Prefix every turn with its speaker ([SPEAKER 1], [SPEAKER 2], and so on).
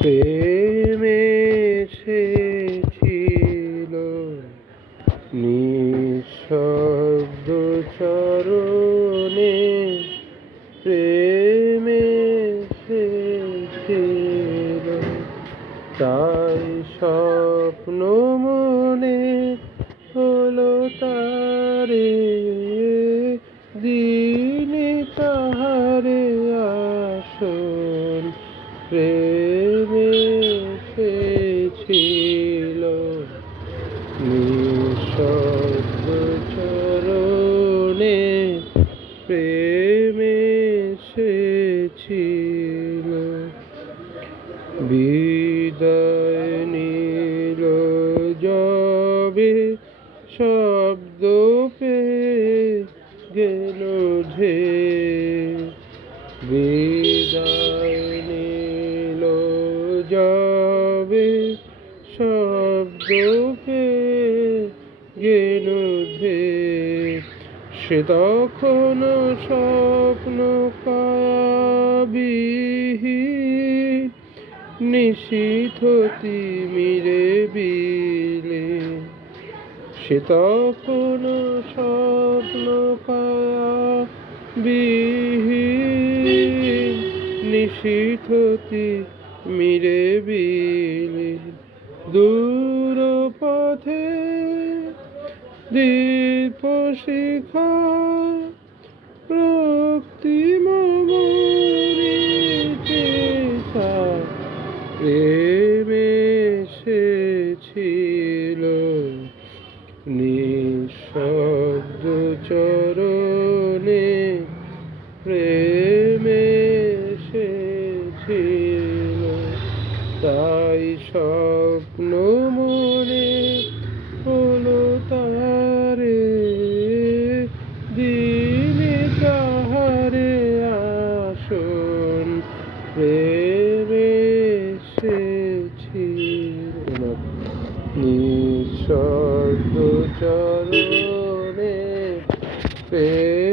[SPEAKER 1] প্রেমে ছিল নিঃশব্দ চরণে প্রেমে ছিল তাই স্বপ্ন মনে হলো তারে। দিনে তাহারে আসন। প্রেমে বিদায় নীল যবে শব্দ পেয়ে গেল ঢে বিদায় নীল যাবে শব্দ পেয়ে গেল ঢে সে তখন স্বপ্ন কায়াবিহী নিশীথ তিমিরে বিলে। সে তখন স্বপ্ন পায়া বিহীন নিশীথ তিমিরে বিলে। দূর পথে দীপ শিখা রক্তিমরিতে ছিল। নিঃশব্দ চরণে প্রেমে ছিল তাই স্বপ্ন মনে হলো তারে। দিনে তাহারে আসন প্রেমে নিঃশব্দ চরণে প্রেমে